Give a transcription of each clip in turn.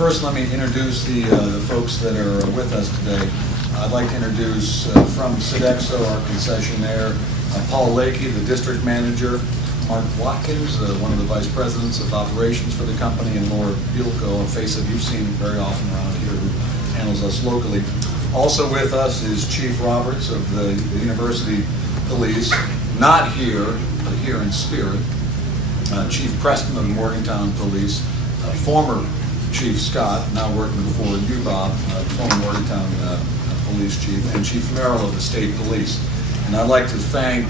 First, let me introduce the folks that are with us today. I'd like to introduce from Sodexo, our concessionaire, Paul Lakey, the district manager, Mark Watkins, one of the vice presidents of operations for the company, and Laura Bielko, a face that you've seen very often around here, who handles us locally. Also with us is Chief Roberts of the University Police, not here, but here in spirit. Chief Preston of the Morgantown Police, former Chief Scott, now working for you, Bob, former Morgantown Police Chief, and Chief Merrill of the State Police. And I'd like to thank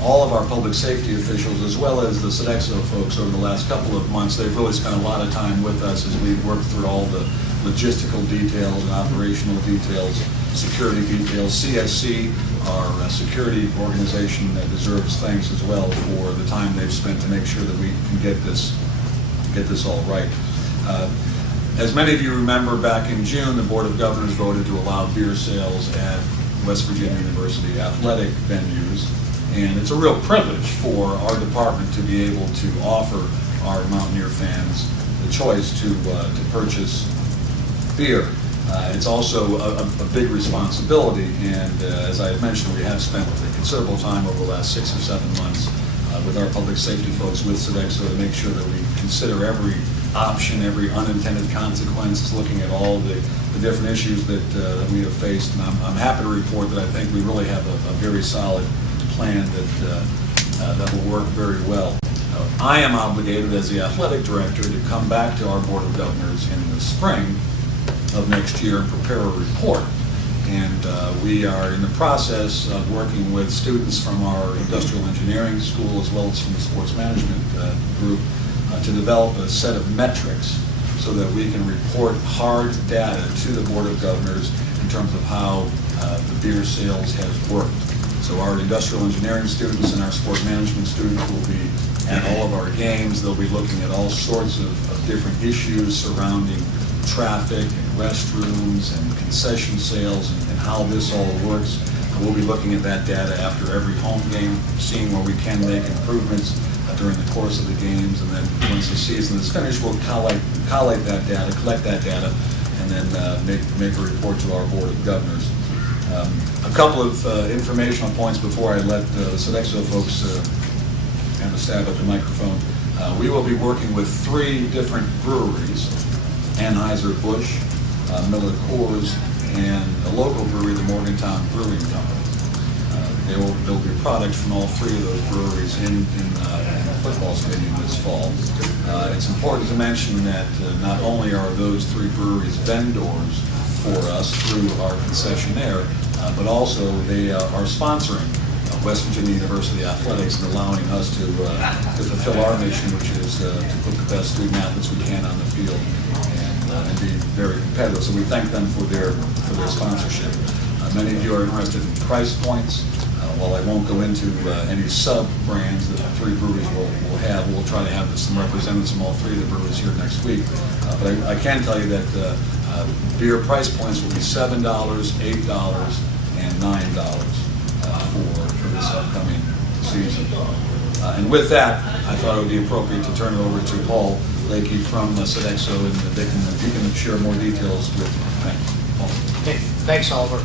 all of our public safety officials, as well as the Sodexo folks over the last couple of months. They've really spent a lot of time with us as we've worked through all the logistical details and operational details, security details. CSC, our security organization, that deserves thanks as well for the time they've spent to make sure that we can get this all right. As many of you remember, back in June, the Board of Governors voted to allow beer sales at West Virginia University athletic venues, and it's a real privilege for our department to be able to offer our Mountaineer fans the choice to purchase beer. It's also a big responsibility, and as I had mentioned, we have spent a considerable time over the last 6 or 7 months with our public safety folks with Sodexo to make sure that we consider every option, every unintended consequence, looking at all the different issues that we have faced. And I'm happy to report that I think we really have a very solid plan that will work very well. I am obligated as the athletic director to come back to our Board of Governors in the spring of next year and prepare a report. And we are in the process of working with students from our industrial engineering school, as well as from the sports management group, to develop a set of metrics so that we can report hard data to the Board of Governors in terms of how the beer sales has worked. So our industrial engineering students and our sport management students will be at all of our games. They'll be looking at all sorts of different issues surrounding traffic and restrooms and concession sales and how this all works. We'll be looking at that data after every home game, seeing where we can make improvements during the course of the games, and then once the season is finished, we'll collect that data, and then make a report to our Board of Governors. A couple of informational points before I let the Sodexo folks have a stab at the microphone. We will be working with 3 different breweries: Anheuser-Busch, Miller Coors, and a local brewery, the Morgantown Brewing Company. There'll be products from all 3 of those breweries in the football stadium this fall. It's important to mention that not only are those 3 breweries vendors for us through our concessionaire, but also they are sponsoring West Virginia University athletics and allowing us to fulfill our mission, which is to put the best student athletes we can on the field and be very competitive. So we thank them for their sponsorship. Many of you are interested in price points. While I won't go into any sub-brands that the 3 breweries will have, we'll try to have some representatives from all 3 of the breweries here next week. But I can tell you that beer price points will be $7, $8, and $9 for this upcoming season. And with that, I thought it would be appropriate to turn it over to Paul Lakey from Sodexo, and he can share more details with you. Thank you. Paul. Okay, thanks, Oliver.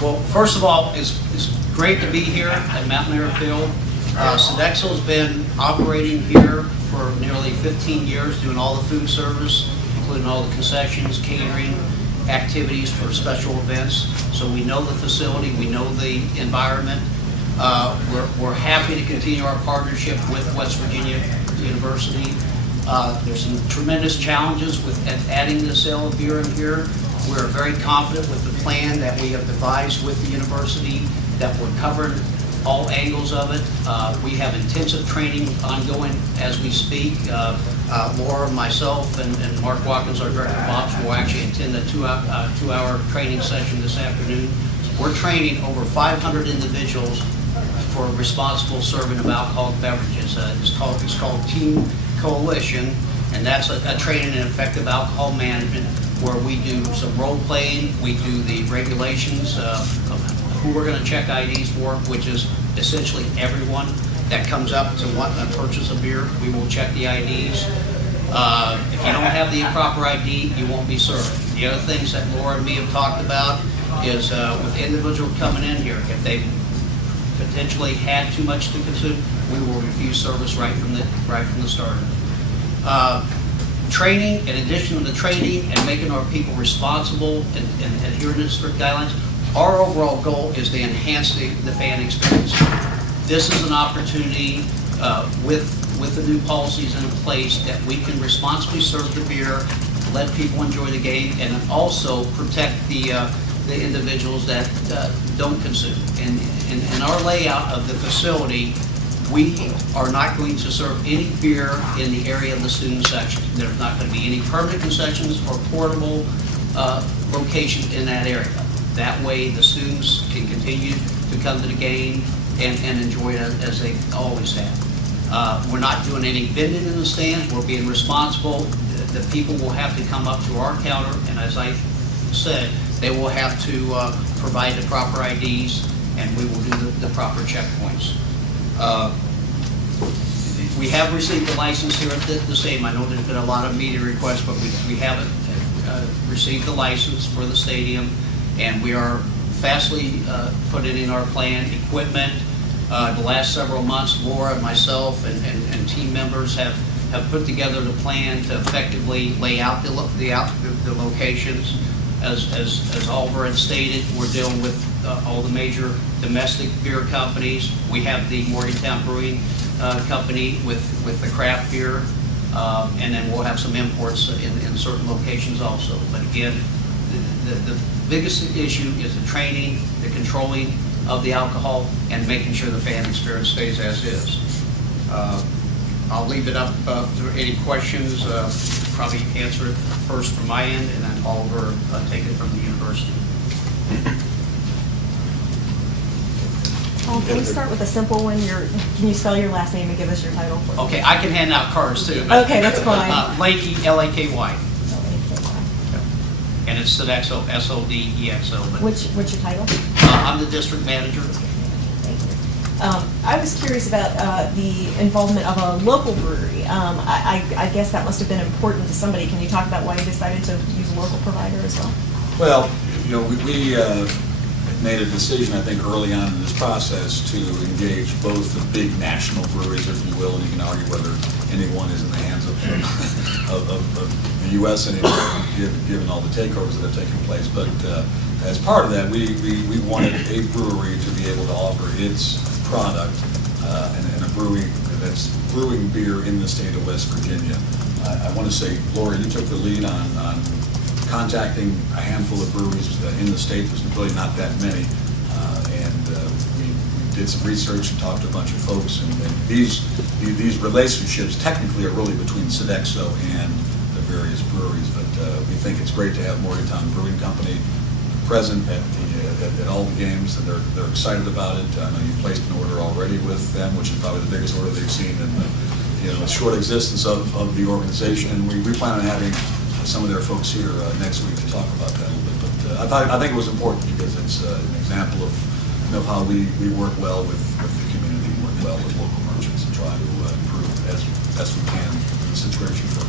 Well, first of all, it's great to be here at Mountaineer Field. Sodexo's been operating here for nearly 15 years, doing all the food service, including all the concessions, catering, activities for special events. So we know the facility, we know the environment. We're happy to continue our partnership with West Virginia University. There's some tremendous challenges with adding the sale of beer in here. We're very confident with the plan that we have devised with the university, that we're covering all angles of it. We have intensive training ongoing as we speak. Laura, myself, and Mark Watkins, our director of ops, will actually attend a 2-hour training session this afternoon. We're training over 500 individuals for responsible serving of alcoholic beverages. It's called Team Coalition, and that's a training in effective alcohol management, where we do some role playing, we do the regulations of who we're going to check IDs for, which is essentially everyone that comes up to want to purchase a beer. We will check the IDs. If you don't have the proper ID, you won't be served. The other things that Laura and me have talked about is with individuals coming in here, if they potentially had too much to consume, we will refuse service right from the start. Training, in addition to the training and making our people responsible and adhering to strict guidelines, our overall goal is to enhance the fan experience. This is an opportunity with the new policies in place that we can responsibly serve the beer, let people enjoy the game, and also protect the individuals that don't consume. And in our layout of the facility, we are not going to serve any beer in the area of the student section. There's not going to be any permanent concessions or portable locations in that area. That way, the students can continue to come to the game and enjoy it as they always have. We're not doing any vending in the stands. We're being responsible. The people will have to come up to our counter, and as I said, they will have to provide the proper IDs, and we will do the proper checkpoints. We have received the license here at the stadium. I know there's been a lot of media requests, but we haven't received the license for the stadium, and we are fastly putting in our plan equipment. The last several months, Laura, myself, and team members have put together the plan to effectively lay out the locations. As Oliver had stated, we're dealing with all the major domestic beer companies. We have the Morgantown Brewing Company with the craft beer, and then we'll have some imports in certain locations also. But again, the biggest issue is the training, the controlling of the alcohol, and making sure the fan experience stays as is. I'll leave it up to any questions. Probably answer it first from my end, and then Oliver take it from the university. Can we start with a simple one? Can you spell your last name and give us your title? Okay, I can hand out cards too. But, okay, that's fine. Lakey, L-A-K-Y. L-A-K-Y. And it's Sodexo, S-O-D-E-X-O. What's your title? I'm the district manager. Thank you. I was curious about the involvement of a local brewery. I guess that must have been important to somebody. Can you talk about why you decided to use a local provider as well? Well, we made a decision, I think, early on in this process to engage both the big national breweries, if you will, and you can argue whether any one is in the hands of the U.S. anymore, given all the takeovers that have taken place. But as part of that, we wanted a brewery to be able to offer its product and a brewery that's brewing beer in the state of West Virginia. I want to say, Laura, you took the lead on contacting a handful of breweries in the state. There's really not that many. We did some research and talked to a bunch of folks. And these relationships technically are really between Sodexo and the various breweries. But we think it's great to have Morgantown Brewing Company present at all the games, and they're excited about it. I know you placed an order already with them, which is probably the biggest order they've seen in the short existence of the organization. And we plan on having some of their folks here next week to talk about that a little bit. But I think it was important because it's an example of how we work well with the community, work well with local merchants, and try to improve as best we can the situation for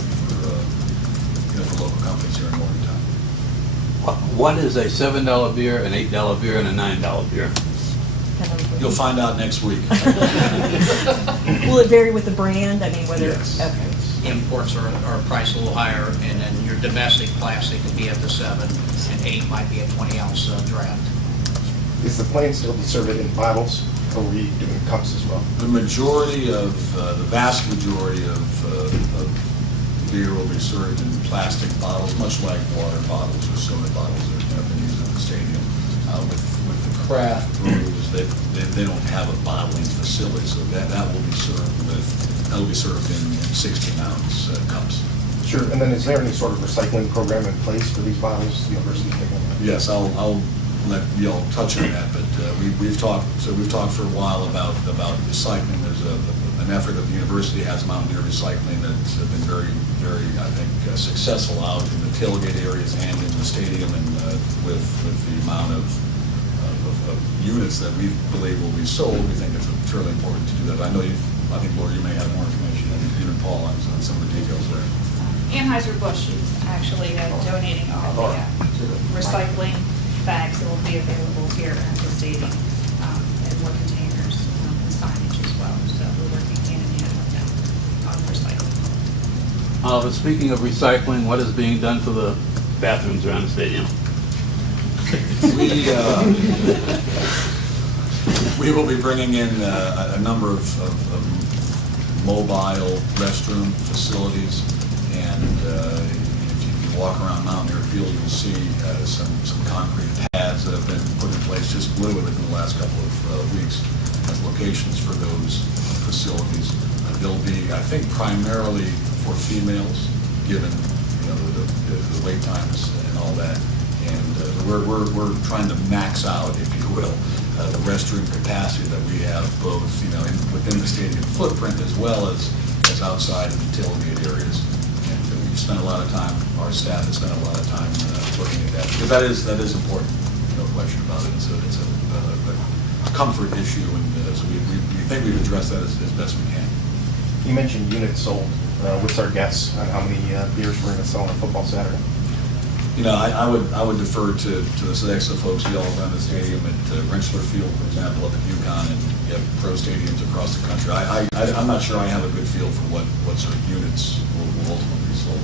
local companies here in Morgantown. What is a $7 beer, an $8 beer, and a $9 beer? You'll find out next week. Will it vary with the brand? I mean, whether Yes. Okay. Imports are priced a little higher, and then your domestic plastic would be at the 7, and 8 might be a 20-ounce draft. Is the plan still to serve it in bottles, or are we doing cups as well? The vast majority of beer will be served in plastic bottles, much like water bottles or soda bottles that have been used at the stadium. With the craft brews, they don't have a bottling facility, so that will be served in 16-ounce cups. Sure. And then is there any sort of recycling program in place for these bottles? The university thinking about? Yes, I'll let y'all touch on that, but we've talked for a while about recycling. There's an effort that the university has, Mountaineer Recycling, that's been very, very, I think, successful out in the tailgate areas and in the stadium, and with the amount of units that we believe will be sold, we think it's fairly important to do that. But I think, Laura, you may have more information, I think you and Paul, on some of the details there. Anheuser-Busch is actually donating all the recycling bags that will be available here at the stadium, and more containers, and signage as well. So we're working hand in hand with them on recycling. Speaking of recycling, what is being done for the bathrooms around the stadium? We will be bringing in a number of mobile restroom facilities, and if you walk around Mountaineer Field, you'll see some concrete pads that have been put in place, just literally within the last couple of weeks, as locations for those facilities. They'll be, I think, primarily for females, given the wait times and all that. And we're trying to max out, if you will, the restroom capacity that we have, both within the stadium footprint as well as outside of the tailgate areas. And we've spent a lot of time, our staff has spent a lot of time looking at that, because that is important, no question about it. It's a comfort issue, and so we think we've addressed that as best we can. You mentioned units sold. What's our guess on how many beers we're going to sell on a football Saturday? I would defer to the Sodexo folks. We all run the stadium at Rentschler Field, for example, up at UConn, and you have pro stadiums across the country. I'm not sure I have a good feel for what sort of units will ultimately be sold.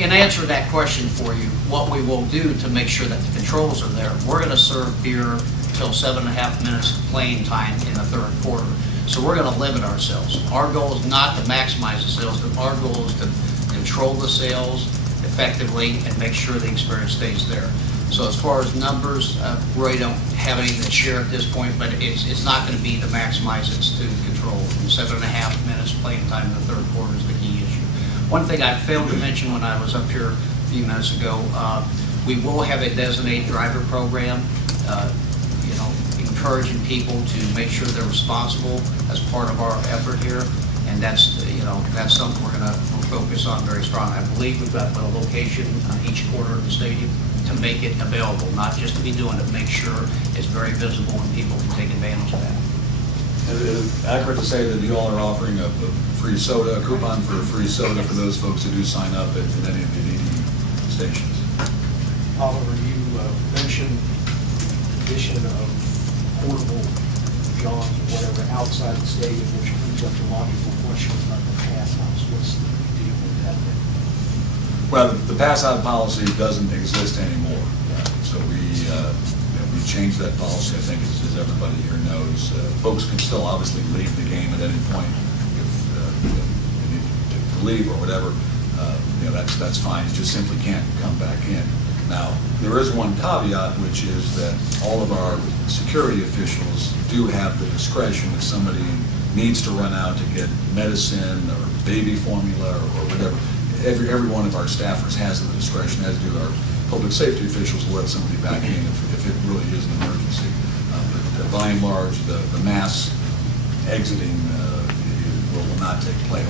In answer to that question for you, what we will do to make sure that the controls are there, we're going to serve beer till 7.5 minutes playing time in the third quarter. So we're going to limit ourselves. Our goal is not to maximize the sales, but our goal is to control the sales effectively and make sure the experience stays there. So as far as numbers, really don't have anything to share at this point, but it's not going to be to maximize, it's to control. 7.5 minutes playing time in the third quarter is the key issue. One thing I failed to mention when I was up here a few minutes ago, we will have a designated driver program, encouraging people to make sure they're responsible as part of our effort here. And that's something we're going to focus on very strong. I believe we've got a location on each corner of the stadium to make it available, not just to be doing it, make sure it's very visible and people can take advantage of that. Is it accurate to say that you all are offering a free soda, a coupon for free soda for those folks who do sign up at any of the DD stations? Oliver, you mentioned the addition of portable johns or whatever outside the stadium, which brings up the logical question about the pass house. What's the deal with that? Well, the pass-out policy doesn't exist anymore. So we changed that policy, I think, as everybody here knows. Folks can still obviously leave the game at any point if they need to leave or whatever. That's fine. You just simply can't come back in. Now, there is one caveat, which is that all of our security officials do have the discretion if somebody needs to run out to get medicine or baby formula or whatever. Every one of our staffers has the discretion, as do our public safety officials, to let somebody back in if it really is an emergency. But by and large, the mass exiting will not take place.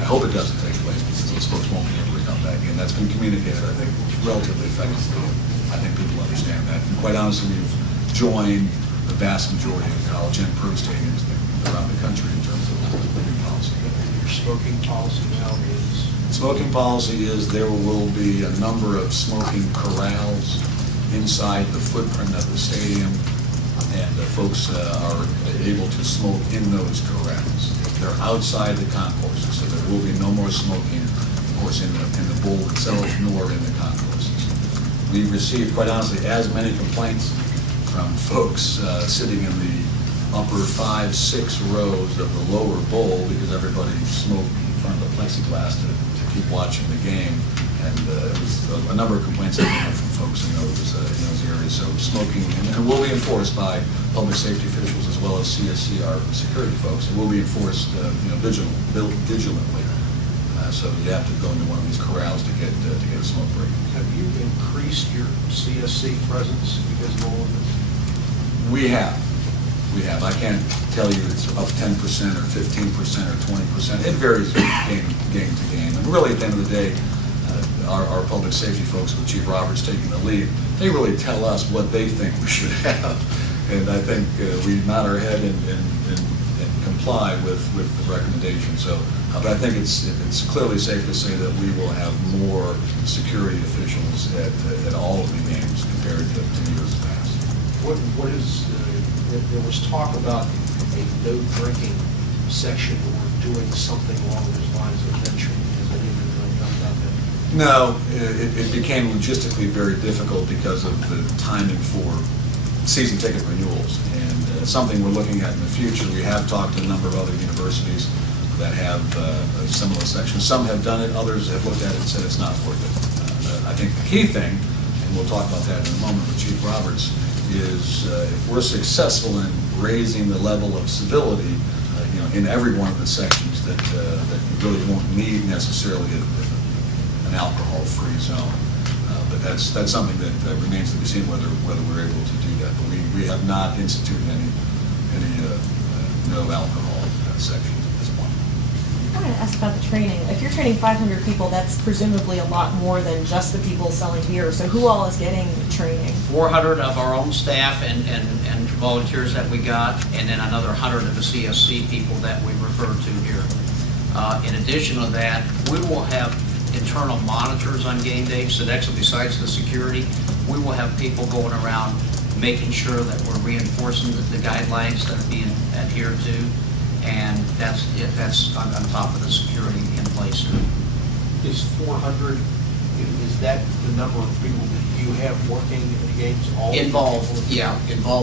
I hope it doesn't take place, because those folks won't be able to come back in. That's been communicated, I think, relatively effectively. I think people understand that. And quite honestly, we've joined the vast majority of college and pro stadiums around the country in terms of smoking policy. Your smoking policy now is? Smoking policy is there will be a number of smoking corrals inside the footprint of the stadium, and folks are able to smoke in those corrals. They're outside the concourses, so there will be no more smoking, of course, in the bowl itself, nor in the concourses. We've received, quite honestly, as many complaints from folks sitting in the upper 5-6 rows of the lower bowl, because everybody smoked in front of the plexiglass to keep watching the game. And it was a number of complaints that came from folks in those areas. So smoking, and it will be enforced by public safety officials as well as CSCR security folks. It will be enforced, vigilantly. So you have to go into one of these corrals to get a smoke break. Have you increased your CSC presence because of all of this? We have. I can't tell you it's up 10% or 15% or 20%. It varies from game to game. And really, at the end of the day, our public safety folks, with Chief Roberts taking the lead, they really tell us what they think we should have. And I think we nod our head and comply with the recommendation. So, but I think it's clearly safe to say that we will have more security officials at all of the games compared to years past. What is, there was talk about a no drinking section or doing something along those lines eventually. Has anyone really done about that? No, it became logistically very difficult because of the timing for season ticket renewals. And something we're looking at in the future. We have talked to a number of other universities that have a similar section. Some have done it, others have looked at it and said it's not worth it. I think the key thing, and we'll talk about that in a moment with Chief Roberts, is if we're successful in raising the level of civility in every one of the sections, that you really won't need necessarily an alcohol-free zone. But that's something that remains to be seen whether we're able to do that. But we have not instituted any no alcohol sections at this point. I want to ask about the training. If you're training 500 people, that's presumably a lot more than just the people selling beer. So who all is getting training? 400 of our own staff and volunteers that we got, and then another 100 of the CSC people that we referred to here. In addition to that, we will have internal monitors on game day. Sodexo, besides the security, we will have people going around making sure that we're reinforcing the guidelines that are being adhered to, and that's on top of the security in place. Is 400, is that the number of people that you have working in the games? All Involved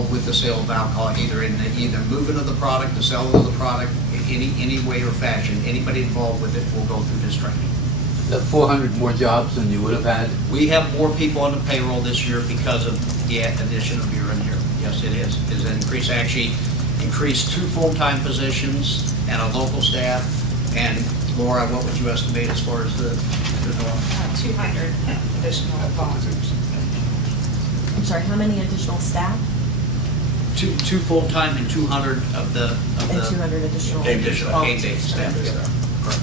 with the sale of alcohol, either in the movement of the product, the selling of the product, any way or fashion. Anybody involved with it will go through this training. The 400 more jobs than you would have had? We have more people on the payroll this year because of the addition of beer in here. Yes, it is. It's an increase, actually increased 2 full-time positions and a local staff. And Laura, what would you estimate as far as the 200 additional volunteers. I'm sorry, how many additional staff? two full-time and 200 of the And 200 additional. additional game day staff. Correct.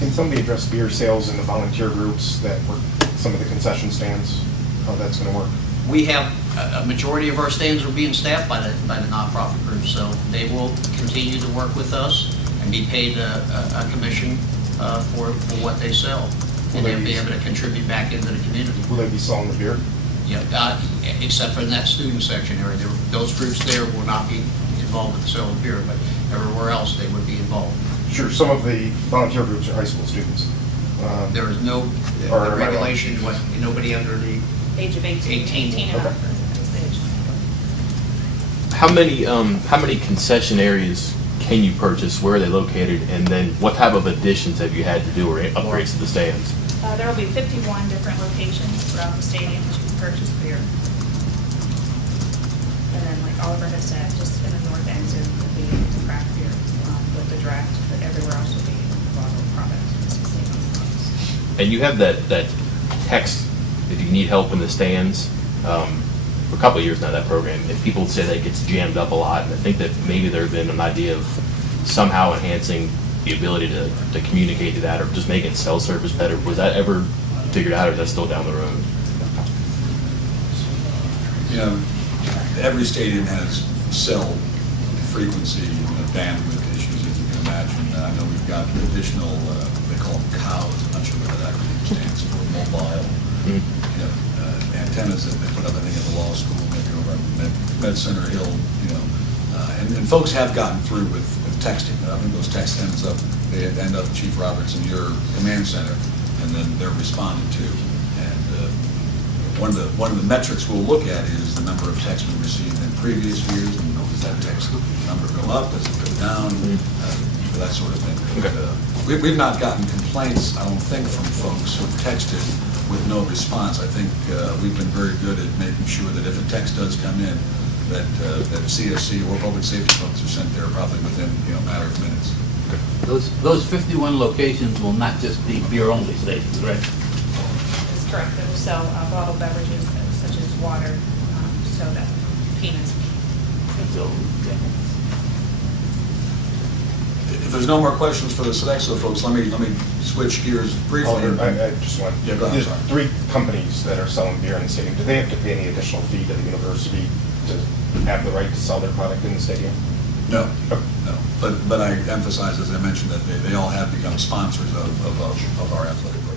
Can somebody address beer sales in the volunteer groups that work some of the concession stands, how that's going to work? We have, a majority of our stands are being staffed by the nonprofit group, so they will continue to work with us and be paid a commission for what they sell. And they'll be able to contribute back into the community. Will they be selling the beer? Yeah, except for in that student section area. Those groups there will not be involved with the sale of beer, but everywhere else they would be involved. Sure, some of the volunteer groups are high school students. There is no Or- regulation, nobody under the Age of 18. 18. And Okay. up is the age. How many concession areas can you purchase? Where are they located? And then what type of additions have you had to do or upgrades to the stands? There will be 51 different locations throughout the stadium that you can purchase beer. And then, like Oliver has said, just in the north end zone will be the craft beer with the draft, but everywhere else will be the bottled product. And you have that text if you need help in the stands. For a couple of years now, that program, and people say that it gets jammed up a lot, and I think that maybe there's been an idea of somehow enhancing the ability to communicate to that or just making cell service better. Was that ever figured out, or is that still down the road? Every stadium has cell frequency bandwidth issues, as you can imagine. I know we've got additional, they call them cows, I'm not sure what that actually stands for, mobile, antennas that they put up, I think, at the law school, maybe over at Med Center Hill, and folks have gotten through with texting. I think those text ends up Chief Roberts in your command center, and then they're responded to. And one of the metrics we'll look at is the number of texts we received in previous years, and does that text number go up, does it go down, that sort of thing. Okay. We've not gotten complaints, I don't think, from folks who've texted with no response. I think we've been very good at making sure that if a text does come in, that CSC or public safety folks are sent there probably within a matter of minutes. Those 51 locations will not just be beer-only stations, right? That's correct. They will sell bottled beverages such as water, soda, peanuts. So, yeah. If there's no more questions for the Sodexo folks, let me switch gears briefly. I just want, Yeah, go ahead, there's sorry. 3 companies that are selling beer in the stadium. Do they have to pay any additional fee to the university to have the right to sell their product in the stadium? No, no. But I emphasize, as I mentioned, that they all have become sponsors of our athletic program.